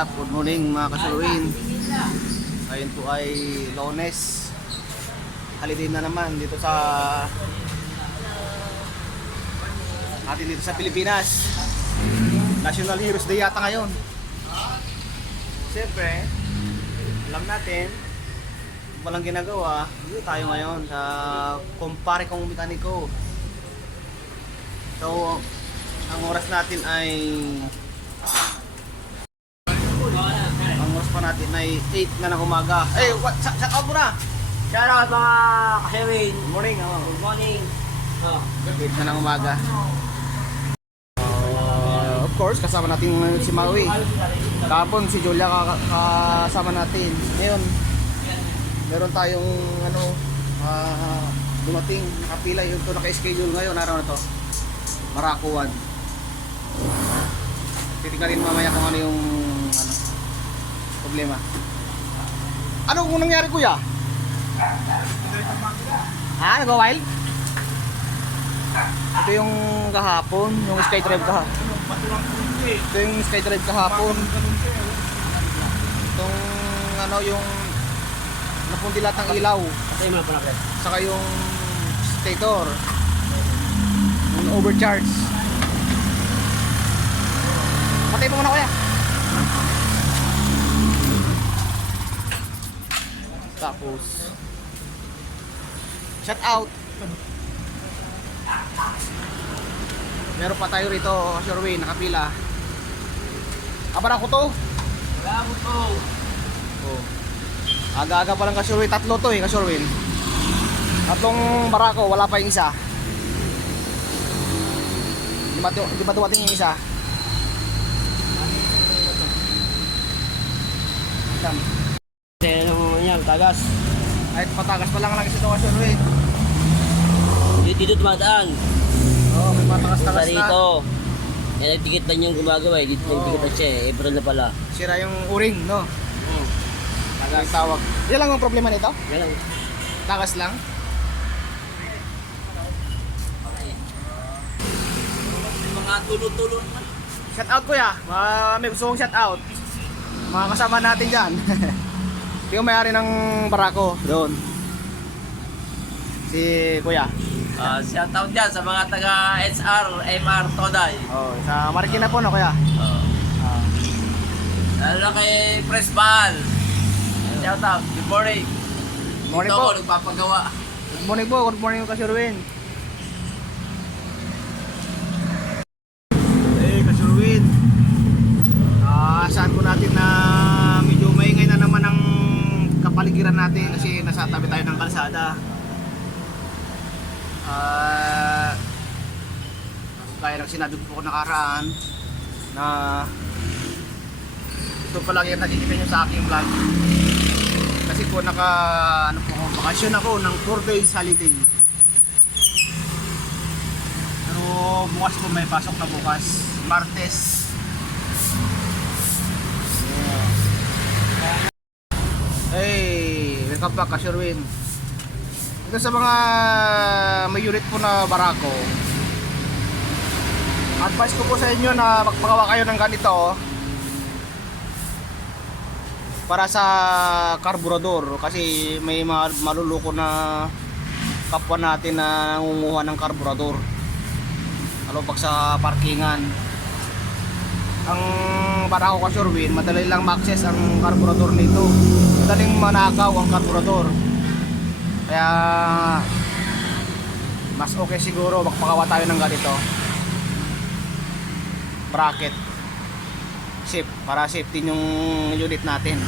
up? Good morning mga kasuruin. Ngayon po ay Lunes. Holiday na naman dito sa atin dito sa Pilipinas. National Heroes Day yata ngayon. Siyempre, alam natin, walang ginagawa, dito tayo ngayon sa kumpare kong mekaniko. So, ang oras natin ay pa natin ay 8 na ng umaga. Eh, shout out mo na! Shout out mga ka-Hewin. Good morning. Good morning. 8 na ng umaga. Of course, kasama natin si Maui. Kahapon si Julia kasama natin. Ngayon, meron tayong dumating, nakapila yung ito naka-schedule ngayon, araw na to. Marakuan. Titingnan mamaya kung ano yung problema. Ano kung nangyari kuya? Nag-wild? Ito yung kahapon, yung SkyDrive kahapon. Ito yung SkyDrive kahapon. Itong yung napundilat ng ilaw. Saka yung stator. Yung overcharge. Patay mo muna kuya. Tapos shout out. Meron pa tayo rito, Sherwin, nakapila. Abara ko to. Wala mo to. Oh. Aga-aga pa lang ka Sherwin, tatlo to ka Sherwin. Tatlong barako, wala pa yung isa. Di ba dumating yung isa? Yan, tagas. Ay, patagas pa lang lang ito kasi Sherwin. Dito tumadaan. Oo, may matagas-tagas na. Dito. Yan, nagtikit lang yung gumagawa eh. Dito nagtikit na siya eh. April na pala. Sira yung uring, no? Tagas tawag. Yan lang ang problema nito? Yan lang. Tagas lang? Mga tulon-tulon na. Shout out kuya, may gusto kong shout out. Mga kasama natin dyan. Yung may-ari ng barako doon. Si kuya. Shout out dyan sa mga taga SR, MR, Today. Oh, sa Marikina po no kuya. Lalo na kay Press Bal. Shout out, good morning. Morning Dito po. ako nagpapagawa. Good morning po, good morning Ka Sherwin. Hey Ka Sherwin. Saan po natin na medyo maingay na naman ang kapaligiran natin kasi nasa tabi tayo ng kalsada. Kaya ng sinabi ko po nakaraan na ito pa lang yung nakikita nyo sa aking vlog kasi po bakasyon ako ng 4 days holiday, pero bukas po may pasok na bukas Martes. Hey, welcome back Ka Sherwin. Ito sa mga may unit po na barako, advice ko po sa inyo na magpagawa kayo ng ganito para sa karburador kasi may maluluko na kapwa natin na nangunguha ng karburador lalo pag sa parkingan. Ang barako Ka Sherwin, madali lang ma-access ang karburador nito, madaling manakaw ang karburador, kaya mas okay siguro magpagawa tayo ng ganito bracket safe, para safety yung unit natin.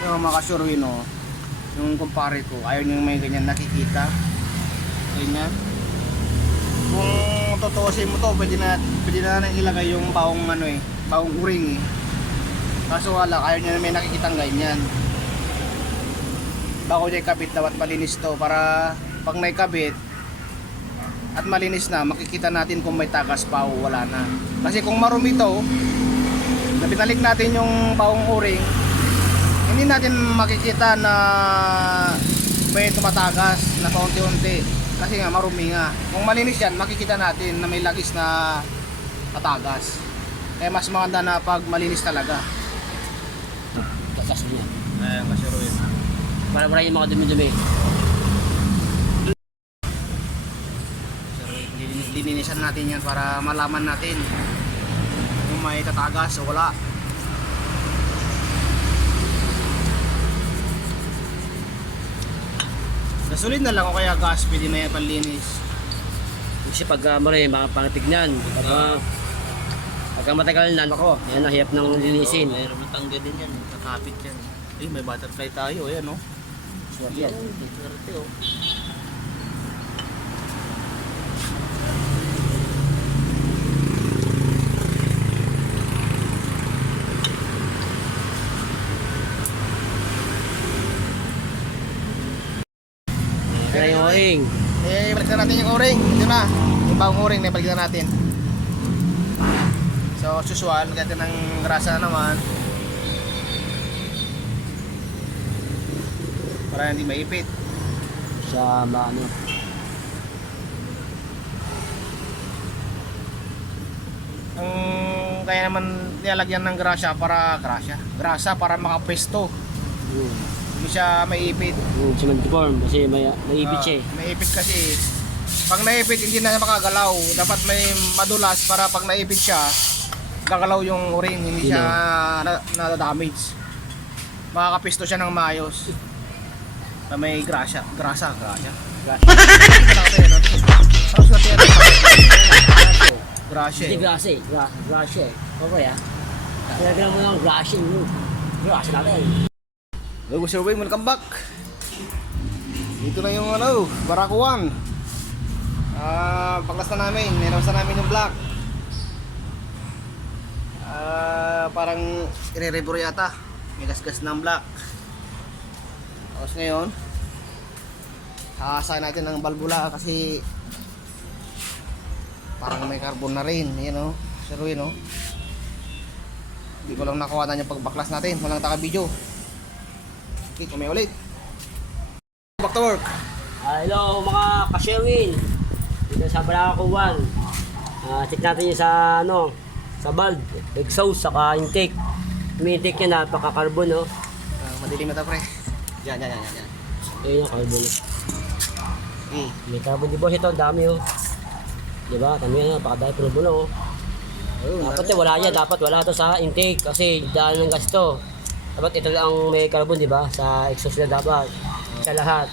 Yung mga Ka-Sherwin, yung kumpare ko ayaw nyo may ganyan nakikita, ganyan. Kung tutuusin mo to, pwede na ilagay yung baong baong uring eh. Kaso wala, ayaw niya na may nakikitang ganyan. Bago niya ikabit, dapat malinis to para pag naikabit at malinis na, makikita natin kung may tagas pa o wala na. Kasi kung marumi to, nabitalik natin yung baong uring, hindi natin makikita na may tumatagas na paunti-unti. kasi nga marumi nga. Kung malinis yan, makikita natin na may lagis na katagas. Kaya mas maganda na pag malinis talaga. Tatas niya. Ayan, kasuruin. Para wala yung mga dumi-dumi. Linisan natin yan para malaman natin kung may tatagas o wala. Gasolin na lang o kaya gas, pwede na yan panlinis. Kasi pag maray, mga pangatignan. Pagka matagal na, ako, yan ang hirap ng linisin. Mayroon matanggal din yan, kakapit yan. May butterfly tayo, ayan o. Swerte yan. Swerte o. Kaya yung o-ring. Balik na natin yung o-ring. Ito na, yung bagong o-ring na balik na natin. So, as usual, maganda ng grasa na naman. Para hindi maipit. Sa ano. Ang kaya naman nilalagyan ng grasa para makapesto. Hindi siya maipit. Yung cement form kasi may ipit siya eh. Maipit kasi. Pag naipit, hindi na makagalaw. Dapat may madulas para pag naipit siya, gagalaw yung o-ring, hindi siya na-damage. Makakapisto siya ng maayos. Na may grasa. Grasa. Grasa. Hindi grasa eh. Grasa eh. Okay ah. Pinagyan mo ng grasa yun. Grasa natin. Hello Sir Wayne, welcome back. Dito na yung Barakuan. Paklas na namin, nirawas na namin yung black. Parang ire-rebor yata. May gas-gas ng black. Tapos ngayon, hasahin natin ng balbula kasi parang may carbon na rin. Yan o, Sir Wayne o. Hindi ko lang nakuha na yung pagbaklas natin. Walang taka-video. Okay, kumay ulit. Back to work. Hello mga ka-Sherwin. Dito sa Barakuan. Check natin yung sa sa valve, exhaust, saka intake. May intake niya, napaka-carbon no. Madilim na ito pre. Yan. Ayun yung carbon. Okay. May carbon di boss ito, ang dami oh. Diba? Tama yan, napakadami carbon oh. Dapat wala yan, dapat wala to sa intake kasi dahil ng gas to. Dapat ito lang may carbon, di ba? Sa exhaust na dapat. Sa lahat.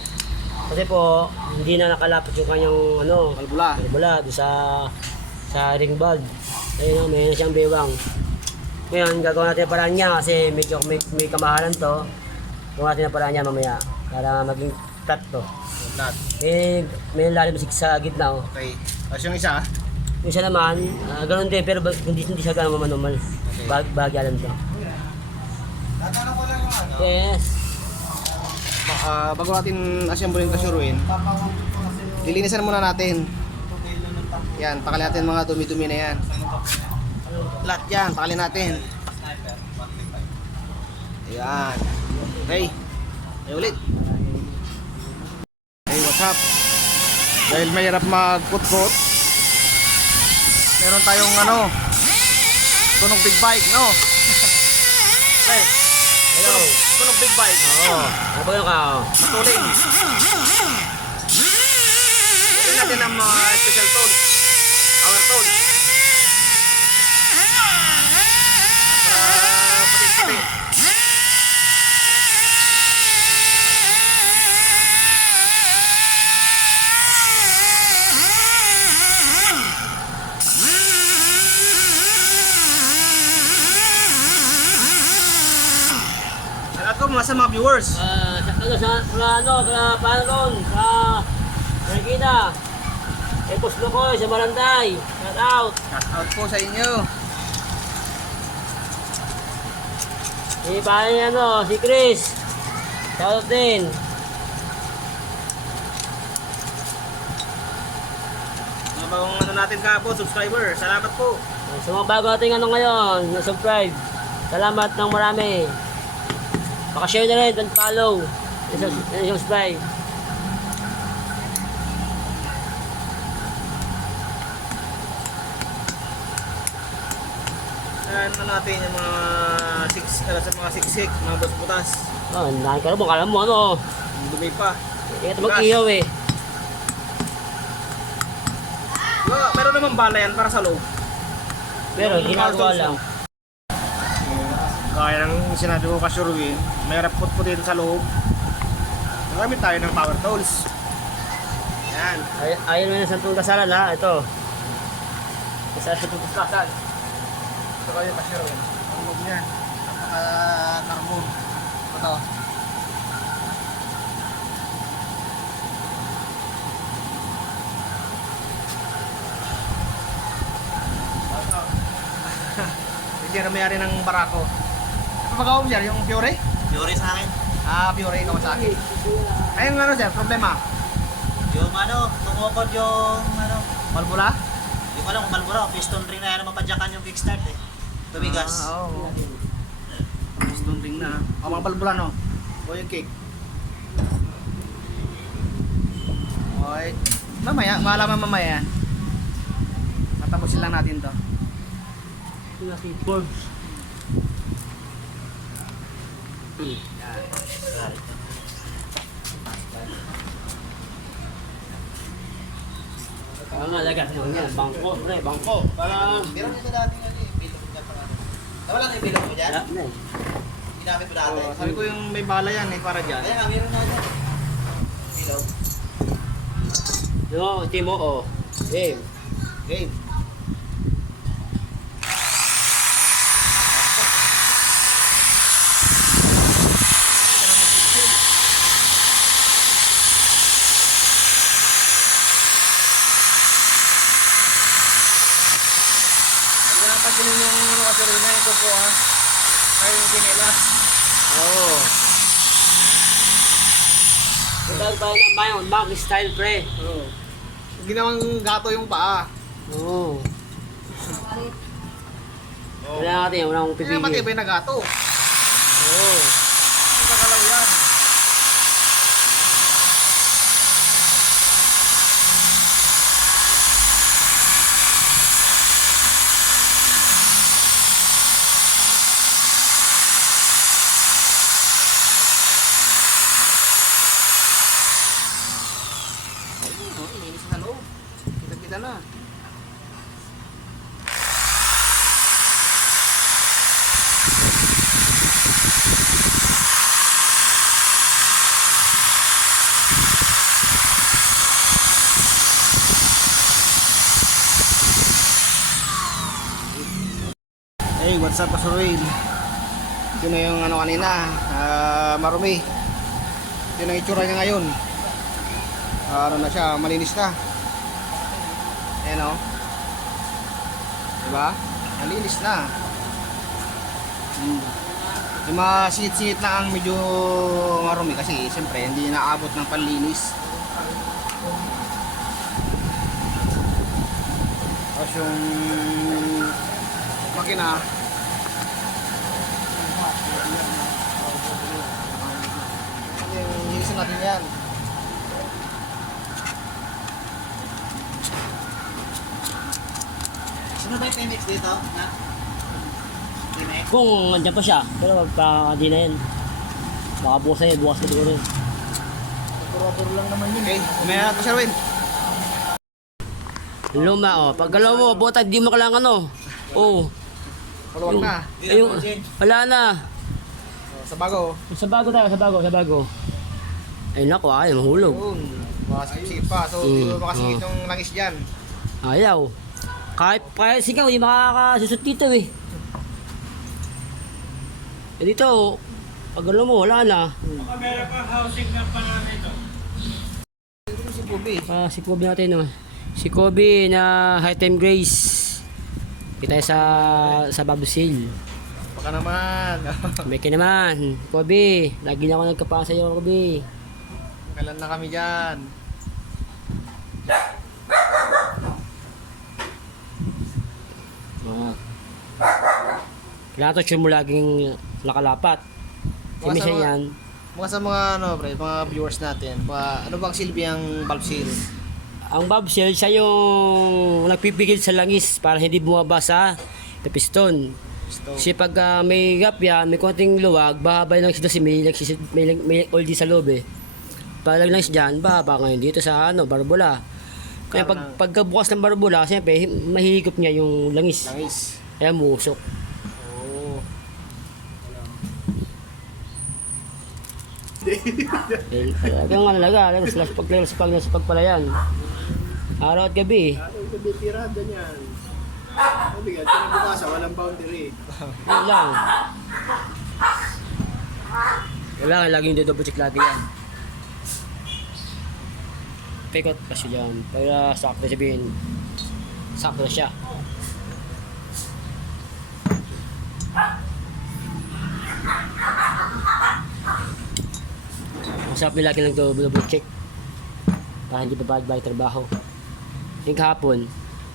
Kasi po, hindi na nakalapit yung kanyang balbula doon sa ring valve. Ayun, may siyang bewang. Ngayon, gagawin natin ang paraan niya kasi medyo may kamahalan to. Gagawin natin ang paraan niya mamaya para maging flat to. Flat. May lalim sa gitna oh. Okay. Tapos yung isa? Yung isa naman, ganoon din pero hindi siya ganoon manumal. Bahagya lang to. Yes. Bago natin assemblein kasuruin, lilinisan muna natin. Yan, pakalin natin mga dumi-dumi na yan. Lahat yan, pakalin natin. Ayan. Okay. Ay ulit. Hey, what's up? Dahil mahirap magkut-kut, meron tayong tunog big bike, no? Okay. Hello. Tunog big bike. Oo. Nabayo ka oh. Matuling. Ito natin ang mga special tool. Power tool. Para pating-pating. Mga sa mga viewers. Sa Panaron, sa Marikina, Epos Lukoy, sa Maranday, shout out. Shout out po sa inyo. Si Chris, shout out din. Mga bagong natin kahapon, subscriber, salamat po. Sa mga bago natin ngayon, na-subscribe, salamat ng marami. Pakashare na rin, and follow, and subscribe. balayan na natin yung mga sa mga siksik, mga butas-butas. Ah, ang karabong, alam mo ano. Ang dumi pa. Kaya ito mag-ihaw eh. Meron naman balayan para sa loob. Pero Yung ginagawa Carlton's lang. Gaya ng sinabi ko kasi Ruin, may repot po dito sa loob. Nagamit tayo ng power tools. Yan. Ayun mo na sa kasalan ha, ito. Isa sa kasalan. Ito kayo kasi Ruin. Ang loob niya. Napaka-carbon. Ito. Hindi na may-ari ng barako. Ano magawa mo dyan? Yung Fiore? Yuri sa akin. Ah, Fiore, ikaw sa akin. Ayun nga ano dyan, problema. Yung tumukod yung Malbula? yung kung malbura, piston ring na yan mapadyakan yung kickstart eh. Tumigas. Ah, oo. Tapos doon ring na. O, mga balbula no? O yung cake. Okay. Mamaya, malaman mamaya. Matapusin lang natin to. Forbes. Kaya nga, lagat mo yan. Bangko, pre, bangko. Para... Meron dito dati nga eh, bilog dyan pa ano. Nawala na yung bilog mo dyan? Wala na eh. Ginamit mo dati. Oh, sabi ko yung may bala yan eh, para dyan. Kaya nga, meron na dyan. Bilog. No, Timo, oh. Game. Game. Pagkinin yung ano kasi rin na ito po ha. Kayo yung kinilas. Oo. Tawag tayo ng Mayon, Mac style, pre. Oo. Ginawang gato yung paa. Oo. Wala natin yan, wala akong Kaya pipigil. matibay na gato. Oo. Ang kakalaw yan. Inis na loob. Kita-kita na. Hey, what's up, Pastor Will? Ito na yung ano kanina, marumi. Ito na yung itsura niya ngayon. Ano na siya, malinis na. Ayan o. Diba? Malinis na. Yung mga singit-singit na ang medyo marumi kasi siyempre hindi naabot ng panlinis. Tapos yung makina linisin natin yan. Sino ba yung PMX dito? Na? PMX? Kung andyan pa siya, pero magpakadi na yan. Baka bukas na yan, bukas na siguro. Puro lang naman yun. Okay, kumaya natin siya Erwin. Luma, oh. Pag galaw mo, buta, di mo kailangan, oh. Oh. Paluwag na. Ayun, wala na. Sa bago. Sa bago tayo, sa bago, sa bago. Ay nako, ayaw, mahulog. Yun. Makasingit pa. So, hindi mo makasingit yung langis dyan. Ayaw. Kahit sigaw, hindi makakasusot dito eh. Eh dito, pag galaw mo, wala na. Baka meron pang housing na pa namin ito. Ito si Kobe. Si Kobe natin, no. Si Kobe na High Time Grace. Kita sa Babusil. Baka naman. May ka naman. Kobe, lagi na ako nagkapasa sa'yo, Kobe. Kailan na kami dyan. Kailangan to sure mo laging nakalapat. Mga Kasi sa mga- yan, Mga sa mga ano, pre, mga viewers natin. Ano bang silbi ang valve seal? ang valve seal, siya yung nagpipigil sa langis para hindi bumaba sa piston. Stove. Kasi pag may gap yan, may konting luwag, bahaba lang siya kasi may oil di sa loob eh. Pag lang dyan, bahaba ngayon dito sa barbula. Kaya pagkabukas ng barbula, siyempre mahihigop niya yung langis. Langis. Kaya musok. Oo. Talagang talaga, pag pala yan. Araw at gabi. Ito tirada niyan. Mabigat, pinabukasa, walang boundary. Yun lang. Kailangan laging double check lagi yan. Pikot kasi dyan. Para sakto sabihin. Sakto na siya. Masarap nila lagi ng double check. Para hindi pa bad trabaho. Yung kahapon,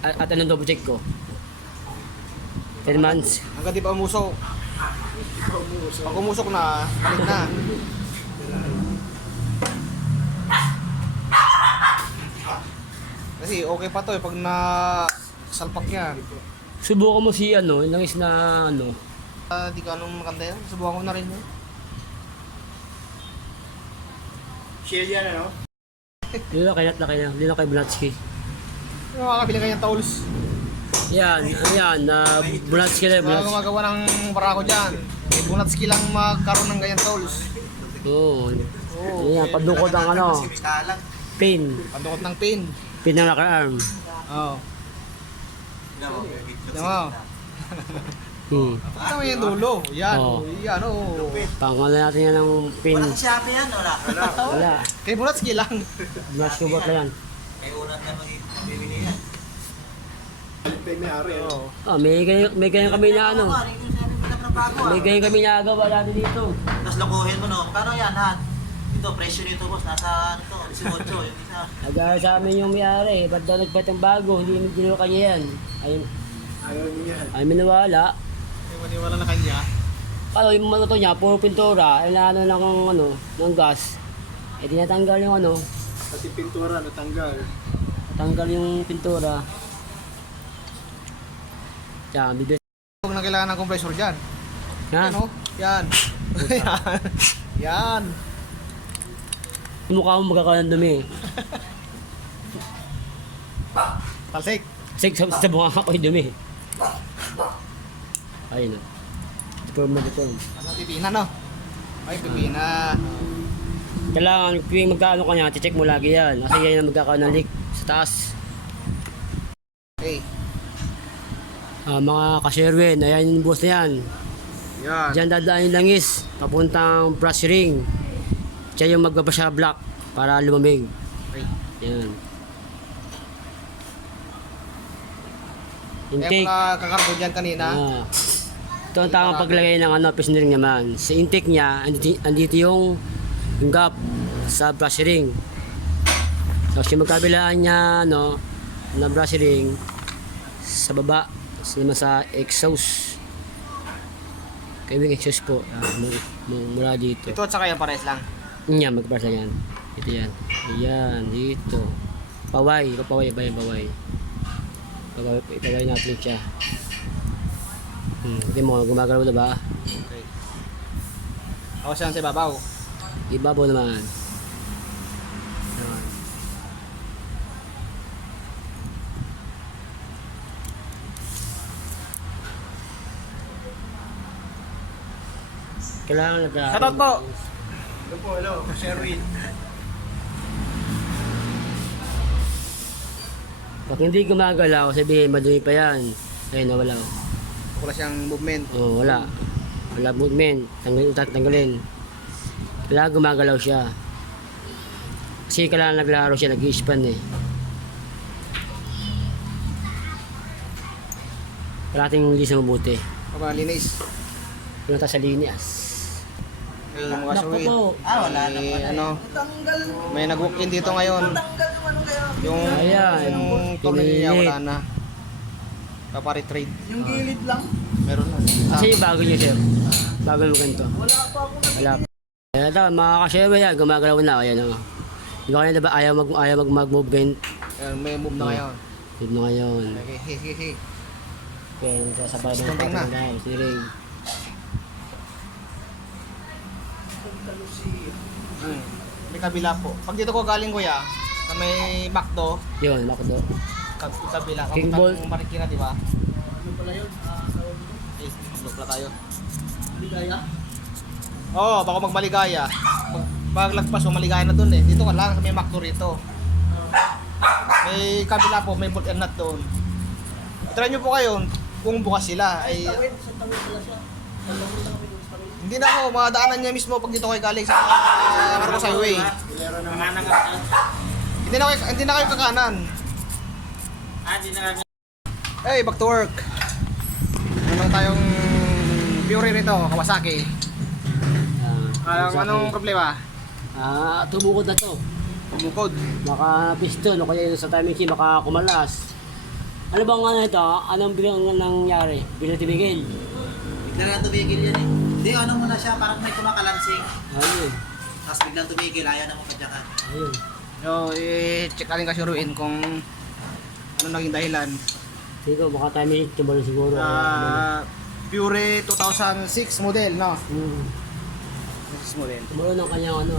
at anong double check ko? 10 months. Hanggang di pa umusok. Pag umusok na, balik na. Kasi okay pa to pag na salpak yan. Subukan mo si yung langis na Di ka anong maganda yan. Subukan ko na rin yun. Shield yan, ano? Hindi lang kay Blatsky. Yung makakabili ka yung tools. Yan, Blatsky lang, Mga Blatsky. gumagawa ng barako dyan. May bunatski lang magkaroon ng ganyan tools. Oo. Yan, padukot ang pin. Pandukot ng pin. Pin ng naka-arm. Oo. Tignan mo. Tignan mo yung dulo. Yan. Oo. Yan o. Pangalan natin yan ng pin. Walang Shopee yan, wala. Wala. Kay bunatski lang. Blatsky bot lang yan. May unang na mabibili yan. May may-ari, ano? Oh, may ganyan kami na May ganyan kami nagawa natin dito. Tapos lokohin mo, no? Kano yan, Han? Ito, presyo nito, boss. Nasa, 18, yung isa. Nag-aaral sa amin yung may-ari. Ba't daw nagpat ng bago? Hindi ginawa kanya yan. Ayun. Ayaw niya yan. Ay, minawala. May maniwala na kanya. Ano, yung manoto niya, puro pintura. Lang ng gas. Eh, tinatanggal yung Pati pintura, natanggal. Tanggal yung pintura. Yan, bibig. Huwag na kailangan ng compressor dyan. Ha? Yan o. Yan. Yan. Yan. Yung mukha mo magkakaroon ng dumi. Talsik. Sa mukha ko yung dumi. Ayun o. Deform na deform. Ano pipina no? Ay pipina. Kailangan, kung magkaano ka niya, check mo lagi yan. Kasi yan ang magkakaroon ng leak sa taas. Okay. Mga kasherwin, ayan yung boss na yan. Yan. Diyan dadaan yung langis, papuntang brush ring. Diyan yung magbabasya block para lumamig. Okay. Yan. Kaya Intake. mga kakargo dyan kanina. Ito ang tamang paglagay ng piston ring naman. Sa intake niya, andito yung gap sa brush ring. So, yung magkabilaan niya, na brush ring, sa baba, naman sa exhaust. Kaya yung exhaust po, mula dito. Ito at saka yan pares lang. Yan, magpasa yan. Ito yan. Ayan, dito. Paway, papaway ba yung paway? Ipaway natin siya. Hindi mo, gumagalaw na ba? Okay. Ako siya sa ibabaw. Ibabaw naman. Ayan. Kailangan Shoutout po! Ito po, hello, Sherwin. Pag hindi gumagalaw, sabihin madumi pa yan. Ayun, nawala. Wala siyang movement. Oh, wala. Wala movement. Tanggalin. Kailangan gumagalaw siya. Kasi kailangan naglaro siya, nag-i-span eh. Parating hindi siya mabuti. Pamalinis. Punta sa linyas. Yung mga showin. Wala na May pala. ano. May nag-walk-in dito ngayon. Yung Ayan. tornilyo niya Pinilit. wala na. Papari-trade. Yung gilid lang. Meron na. Kasi yung bago niya, sir. Bago mo ganito. Wala pa. Ayan ito, mga kasyewe yan, gumagalaw na. Ayan o. Hindi ko kanina ba ayaw mag-move ganyan. May move na ngayon. Move na ngayon. Okay, hey. Kaya sa bahay ng Stunting na. patay si Ray. May kabila po. Pag dito ko galing kuya, sa may McDo, Yun, ako do. kabila. King Kapunta Bolt. ng Marikina, di ba? Ano pala yun? Okay, look na tayo. Ligaya? Oo, baka magmaligaya. Paglagpas mo, maligaya na dun eh. Dito ka lang, sa may McDo rito. May kabila po, may bolt and nut doon. Try nyo po kayo, kung bukas sila, ay... Tawid, sa tawid pala siya. Tawid lang kami doon sa tawid. Hindi na ako, madaanan niya mismo pag dito kayo galing sa Marcos Highway. Hilera na Panganang ka. Hindi na kayo kakanan. Di na kami. Hey, back to work. Meron tayong Fury nito, Kawasaki. Anong problema? Tumukod na to. Bumukod. Baka piston o kaya yun sa timing key, baka kumalas. Ano bang ano ito? Anong bilang nangyari? Bilang tumigil? Bigla na tumigil yan eh. Hindi, ano muna siya, parang may kumakalansing. Ayun. Tapos biglang tumigil, ayaw na mapadyakan. Ayun. So, i-check natin kasi Ruin kung ano naging dahilan. Siguro baka timing key tumbalo siguro. Fury 2006 model, no? 2006 model. Tumbalo ng kanyang ano.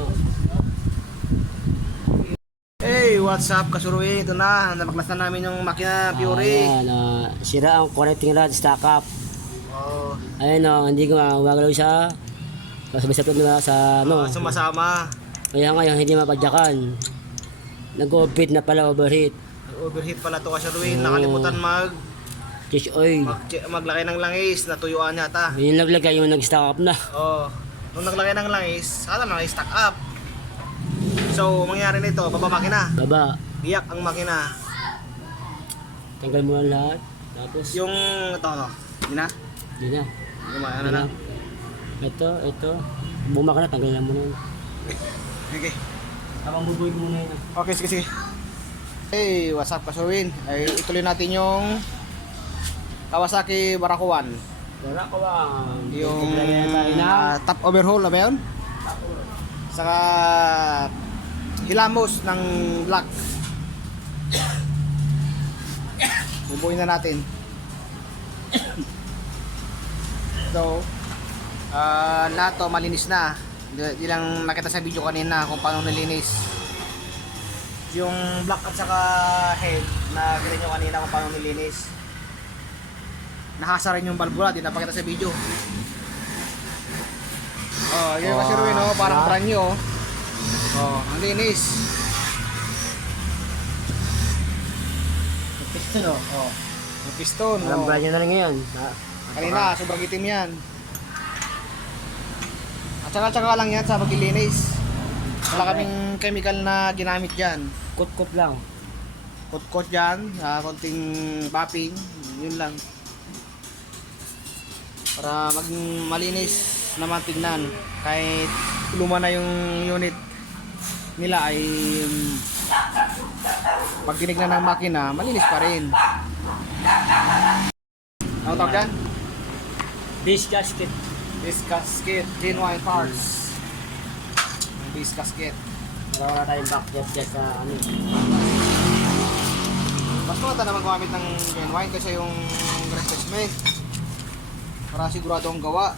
Hey, what's up Kasuruin? Ito na, napaklas na namin yung makina Fury. Ayan, sira ang connecting rod, stack up. Oh, Ayun o, hindi ko mawagalaw siya. Sabay-sabay na sa ano. sumasama. Kaya ngayon hindi mapadyakan. Nag-overheat na pala, overheat. Overheat pala to Kasuruin. Oo. Nakalimutan Fish oil. maglagay ng langis, natuyuan yata. Yung naglagay, yung nag-stack up na. Oh, nung naglagay ng langis, sana naka-stack up. So, mangyari nito, baba makina. Baba. Iyak ang makina. Tanggal mo lang lahat. Tapos, Yung ito. Hindi na? yun na. Ano na? Ito. Buma ka na, tanggal na mo na yun. Okay. Habang bubuhay mo na yun. Okay, sige. Hey, what's up Kasuruin? Ay, ituloy natin yung Kawasaki Barako 1. Wala ko ba? Yung na. top overhaul na ba yun? Saka hilamos ng black. Bubuin na natin. So, lahat to malinis na. Di lang nakita sa video kanina kung paano nilinis. Yung black at saka head na gano'n nyo kanina kung paano nilinis. Nahasa rin yung valvula, di napakita sa video. Oh, yun kasi Ruin, oh, parang brand new, oh. Oh, ang linis. Piston o. Oh, yung piston, Walang oh. brand nyo na rin ngayon. Kanina, sobrang itim yan. At saka lang yan sa paglilinis. Wala kaming chemical na ginamit dyan. Kut-kut lang. Kot-kot dyan, konting popping, yun lang. Para maging malinis naman tignan. Kahit luma na yung unit nila ay pag tinignan ng makina, malinis pa rin. Ano tawag dyan? Disc gasket. Disc gasket, genuine parts. Disc gasket. Para wala tayong back jet sa ano. Mas maganda naman gumamit ng genuine kasi yung replacement para sigurado ang gawa.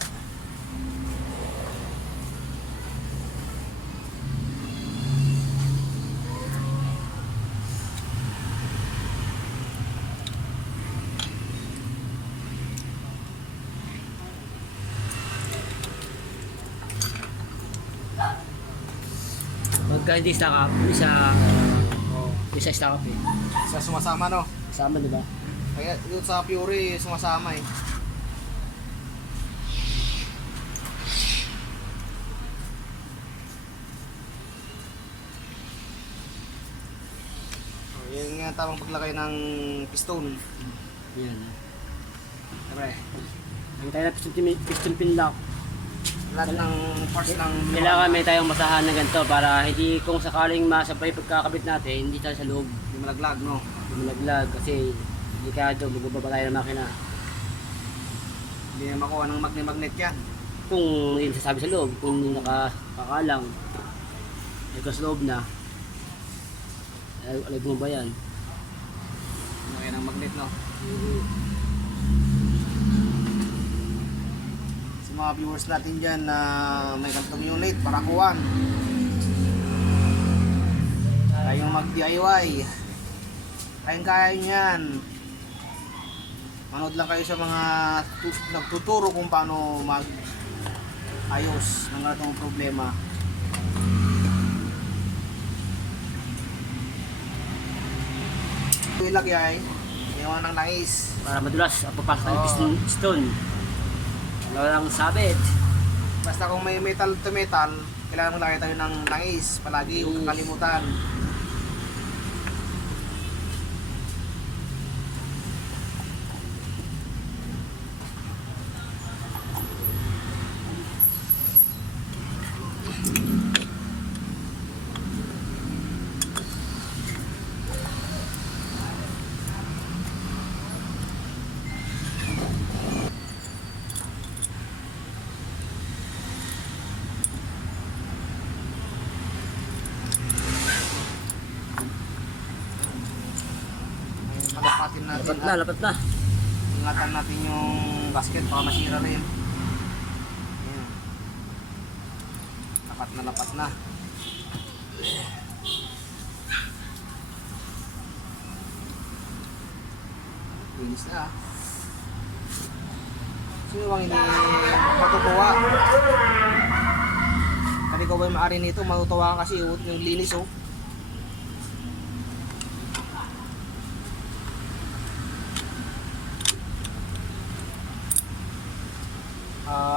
Pagka hindi stack up, isa stack up eh. Sa sumasama, no? Sama diba? Kaya doon sa Fury sumasama eh. Oh, yan nga tamang paglagay ng piston. Yan. Siyempre, Ang tayo na piston pin lock. lahat ng parts ng Kailangan may tayong masahan na ganito para hindi kung sakaling masabay pagkakabit natin, hindi tayo sa loob. Hindi malaglag, no? Hindi malaglag kasi delikado, magbababa tayo ng makina. Hindi na makuha ng magnet yan. Kung hindi sasabi sa loob, kung hindi nakakalang, ay sa loob na, ay alag mo ba yan? Ano yan ang magnet, no? mga viewers natin dyan na may ganitong unit, parakuan. Kayong mag-DIY. Kayang-kaya nyo yan. Manood lang kayo sa mga nagtuturo kung paano mag-ayos ng ganitong problema. Ilagay, iwan ng langis. Para madulas ang papasok ng piston. Wala lang sabit. Basta kung may metal to metal, kailangan mo lagay tayo ng langis. Palagi, huwag kalimutan. Palapatin natin. Lapat na. Ingatan natin yung basket, baka masira rin. Ayan. Lapat na. Linis na. Sino bang hindi matutuwa? Kani ko ba yung maari nito? Matutuwa ka kasi yung linis oh.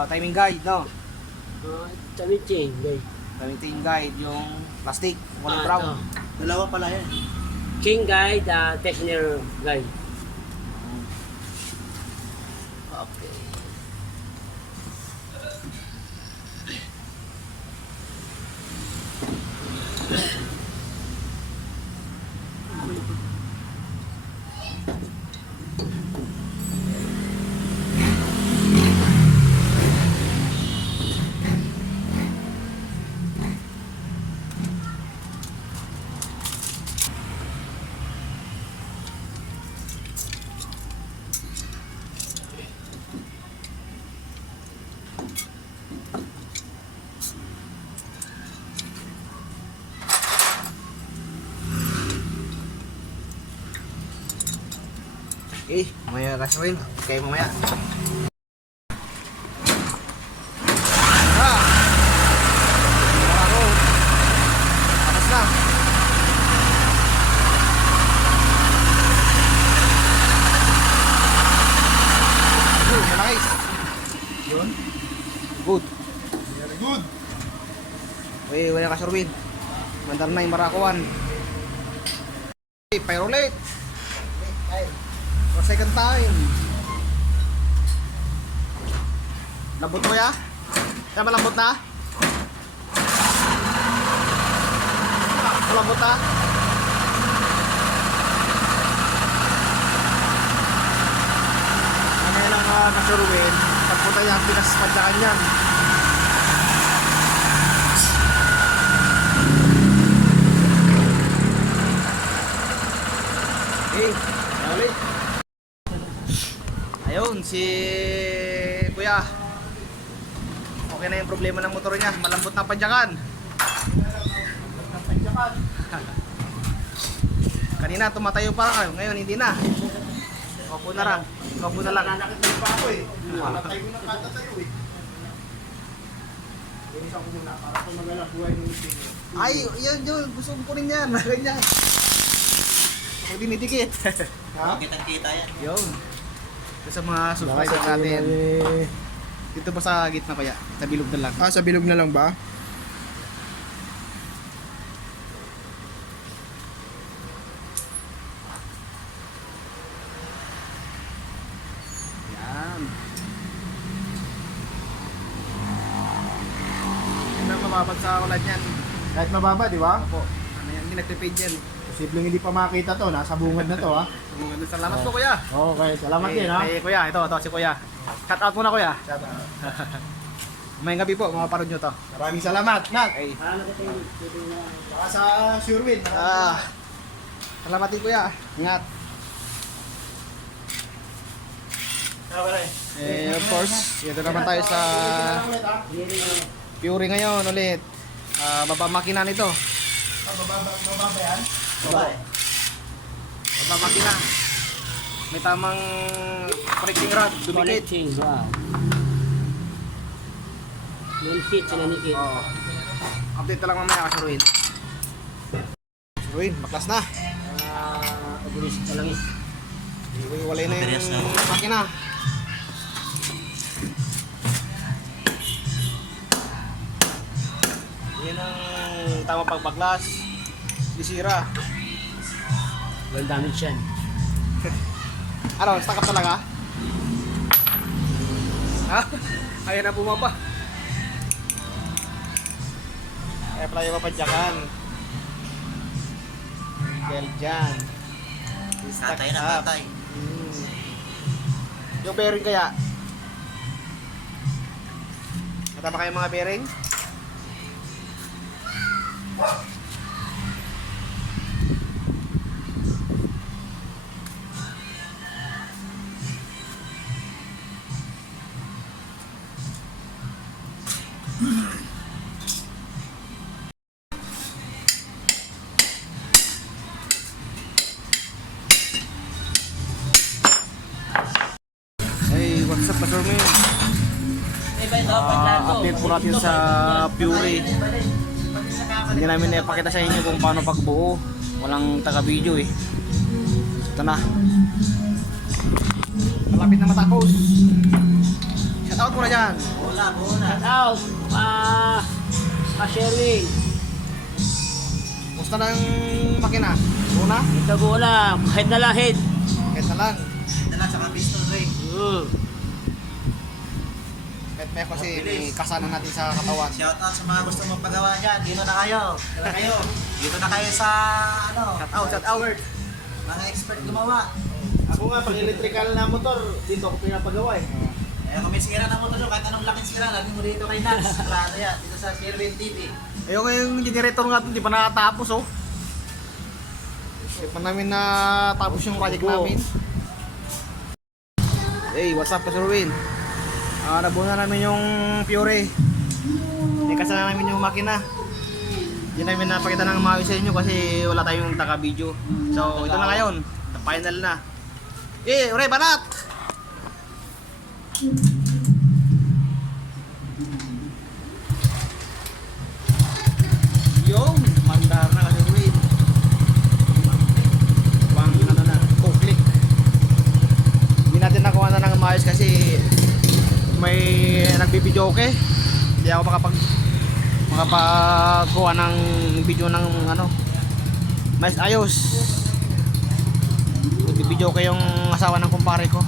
Timing guide, no? Tamiting, guys. Timing guide, yung plastic, kulay brown. Dalawa pala yan. King guide, Techner guide. Okay. Okay, mamaya kasuin. Okay, mamaya. Tapos na. Malakis. Yun. Good. Very good. Uy, wala ka surwin. Mandar na yung marakuan. Okay, pyrolate. For second time. Lambot mo ya? Kaya malambot na? Malambot na? Ano yan ang nasuruin? Pagpunta niya ang pinaspadyakan yan. Okay, ulit. Ayun, si Kuya. Okay na yung problema ng motor niya. Malambot na padyakan. Kanina tumatayo pa kayo. Ngayon hindi na. Opo na lang. Opo na lang. Nanakit pa ako eh. Nalatay ko na kata sa'yo eh. Inis ako muna para kung magalak buhay ng isip. Ay, yun. Gusto ko rin yan. Ganyan. Ako dinidikit. Ha? Kitang-kita yan. Yun. Ito sa mga subscribers natin. Dito pa sa gitna kaya. Sa bilog na lang. Sa bilog na lang ba? Yan. Yan ang mababag sa ulan yan. Kahit mababa, di ba? Opo. Ano yan? Hindi nagpipid yan. Posibleng hindi pa makita to. Nasa bungad na to ha. Salamat po kuya. Okay, salamat din ha. Ay, kuya, ito si kuya. Cut out muna kuya. May gabi po, makaparod nyo to. Maraming salamat, Nat. Okay. Saka sa Surewin. Salamat din kuya. Ingat. Pare. Eh, po. viewers, dito naman tayo sa Fury ngayon ulit. Baba makina nito. Baba yan? Baba. Baba makina. May tamang connecting rod, dumikit. Connecting, wow. Yung hit, sinanikit. Oh. Update na lang mamaya ka, Sir Ruin. Sir Ruin, baklas na. Abulis sa langis. Iwalay na Bilis na. yung makina. Yan ang tamang pagbaklas. Disira. Well damage yan. Ano, stuck up talaga? Ha? Ayaw na bumaba. Kaya pala yung mapadyakan. Dahil dyan. Stuck Tatay na up. tatay. Yung bearing kaya? Matama kayo mga bearing? Hey, what's up, Pastor May? Update po natin sa Fury. Hindi namin naipakita sa inyo kung paano pagbuo. Walang taga-video eh. Ito na. Malapit na matapos. Shout out muna dyan. Bola, bola. Shout out! Pa-sharing. Musta ng makina? Una? Ito bola, kahit na lang head. Kahit na lang. Dala sa piston ring. Kahit may kasi may kasana natin sa katawan. Shout out sa mga gusto mong pagawa dyan. Dito na kayo. Dito na kayo sa ano. Shout out. Mga expert gumawa. Ako nga, pag electrical na motor, dito ako pinapagawa eh. Kung may sira na motor nyo, kahit anong laking sira, lagi mo dito kay Nats. Klaro yan. Dito sa Sherwin TV. Ayun yung generator nga hindi pa nakatapos oh. Hindi pa namin natapos yung project namin. Hey, what's up, Pastor Win? Nabuo na namin yung Fury. Ikasa na namin yung makina. Hindi namin napakita ng maayos sa inyo kasi wala tayong taka-video. So, ito na ngayon. The final na. Eh, Ure, banat! Yung mandar na kasi Ure. Pang ano na, co-click. Hindi natin nakuha na ng maayos kasi may nagbibideo okay. Hindi ako makapagawa ng video ng ano mas ayos. Nagbibideo okay yung asawa ng kumpare ko.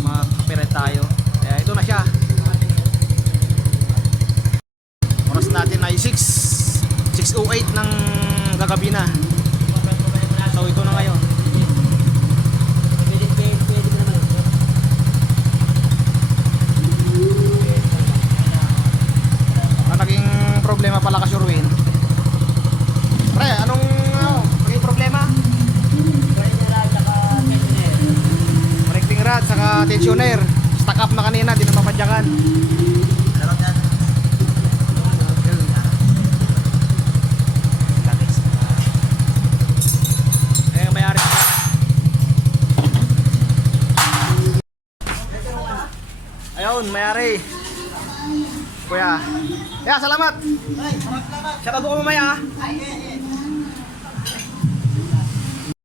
Makakapiret tayo. Kaya ito na siya. Oras natin ay 6:08 ng gagabi na. So ito na ngayon. Pwede naman. Ang naging problema pala ka Sherwin. Pre, anong naging problema? Connecting rod saka tensioner. Stuck up na kanina, di na mapadyakan. Meron yan. Eh, may-ari. Ayun, may-ari. Kuya. Kaya, salamat. Ay, salamat. Shout out ko mamaya. Ay,